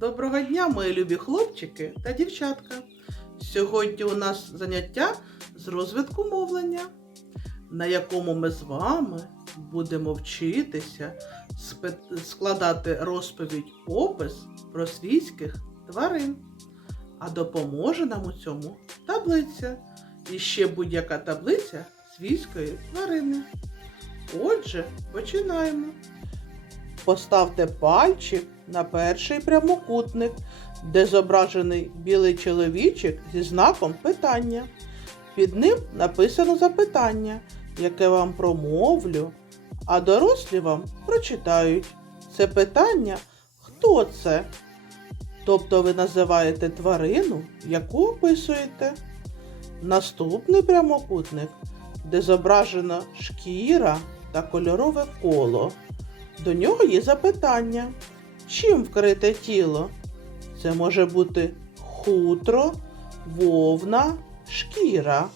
Доброго дня, мої любі хлопчики та дівчатка. Сьогодні у нас заняття з розвитку мовлення, на якому ми з вами будемо вчитися складати розповідь опис про свійських тварин. А допоможе нам у цьому таблиця. І ще будь-яка таблиця свійської тварини. Отже, починаємо. Поставте пальчик на перший прямокутник, де зображений білий чоловічок зі знаком питання. Під ним написано запитання, яке вам промовлю, а дорослі вам прочитають. Це питання хто це? Тобто ви називаєте тварину, яку описуєте. Наступний прямокутник, де зображена шкіра та кольорове коло. До нього є запитання. Чим вкрите тіло? Це може бути хутро, вовна, шкіра.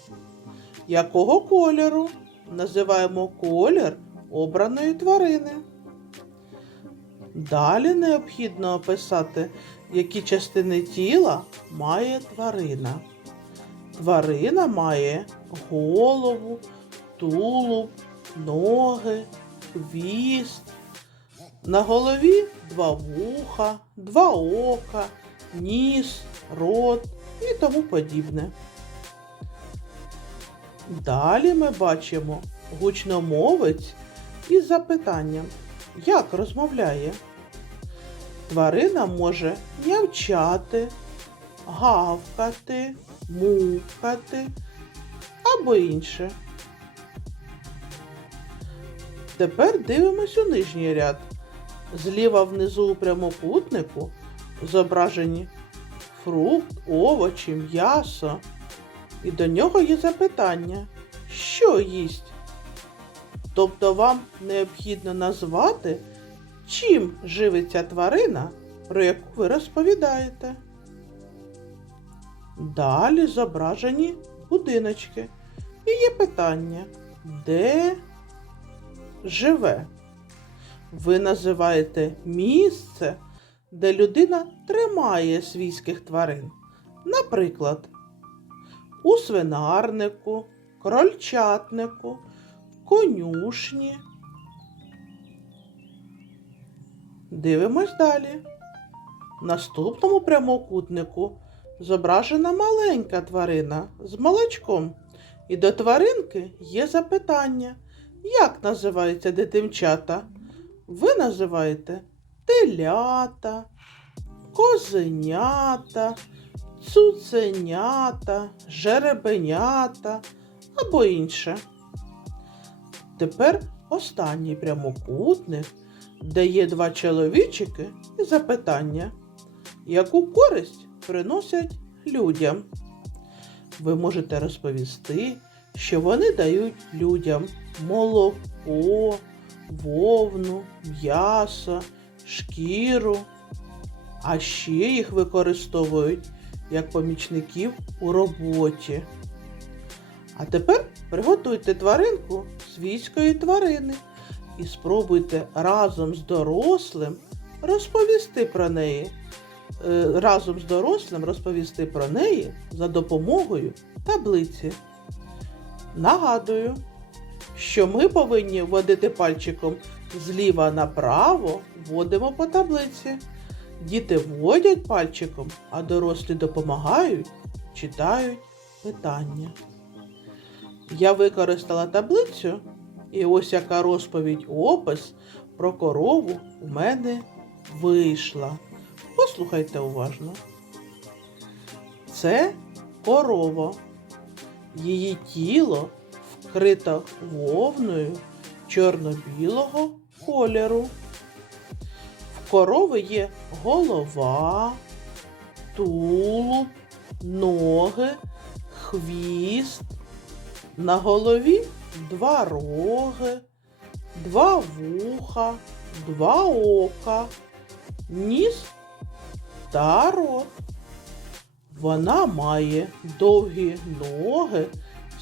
Якого кольору? Називаємо колір обраної тварини. Далі необхідно описати, які частини тіла має тварина. Тварина має голову, тулуб, ноги, хвіст. На голові два вуха, два ока, ніс, рот і тому подібне. Далі ми бачимо гучномовець із запитанням, як розмовляє. Тварина може нявчати, гавкати, мукати або інше. Тепер дивимось у нижній ряд. Зліва внизу у прямокутнику зображені фрукт, овочі, м'ясо. І до нього є запитання, що їсть? Тобто вам необхідно назвати, чим живиться тварина, про яку ви розповідаєте. Далі зображені будиночки. І є питання, де живе. Ви називаєте місце, де людина тримає свійських тварин. Наприклад, у свинарнику, крольчатнику, конюшні. Дивимось далі. Наступному прямокутнику зображена маленька тварина з молочком. І до тваринки є запитання. Як називаються дитинчата? Ви називаєте телята, козенята, цуценята, жеребенята або інше. Тепер останній прямокутник, де є два чоловічики і запитання, яку користь приносять людям. Ви можете розповісти, що вони дають людям молоко, вовну, м'ясо, шкіру, а ще їх використовують як помічників у роботі. А тепер приготуйте тваринку свійської тварини і спробуйте разом з дорослим розповісти про неї. е, Разом з дорослим розповісти про неї за допомогою таблиці. Нагадую, що ми повинні вводити пальчиком зліва направо, вводимо по таблиці. Діти вводять пальчиком, а дорослі допомагають, читають питання. Я використала таблицю, і ось яка розповідь опис про корову у мене вийшла. Послухайте уважно. Це корова. Її тіло вкрито вовною чорно-білого кольору. В корови є голова, тулуб, ноги, хвіст. На голові два роги, два вуха, два ока, ніс та рот. Вона має довгі ноги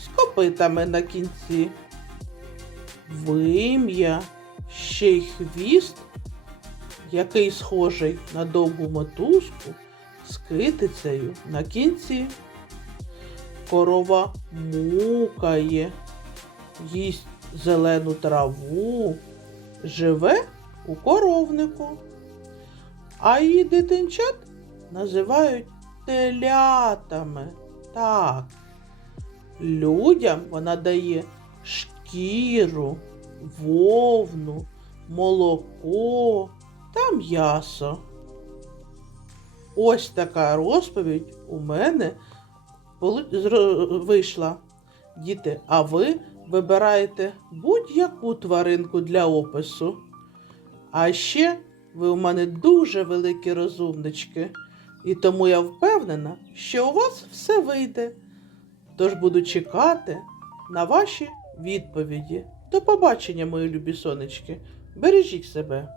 з копитами на кінці, вим'я, ще й хвіст який схожий на довгу мотузку з китицею на кінці. Корова мукає, їсть зелену траву, живе у коровнику, а її дитинчат називають телятами. Так. Людям вона дає шкіру, вовну, молоко та м'ясо. Ось така розповідь у мене вийшла. Діти, а ви вибираєте будь-яку тваринку для опису. А ще ви у мене дуже великі розумнички, і тому я впевнена, що у вас все вийде. Тож буду чекати на ваші відповіді. До побачення, мої любі сонечки. Бережіть себе.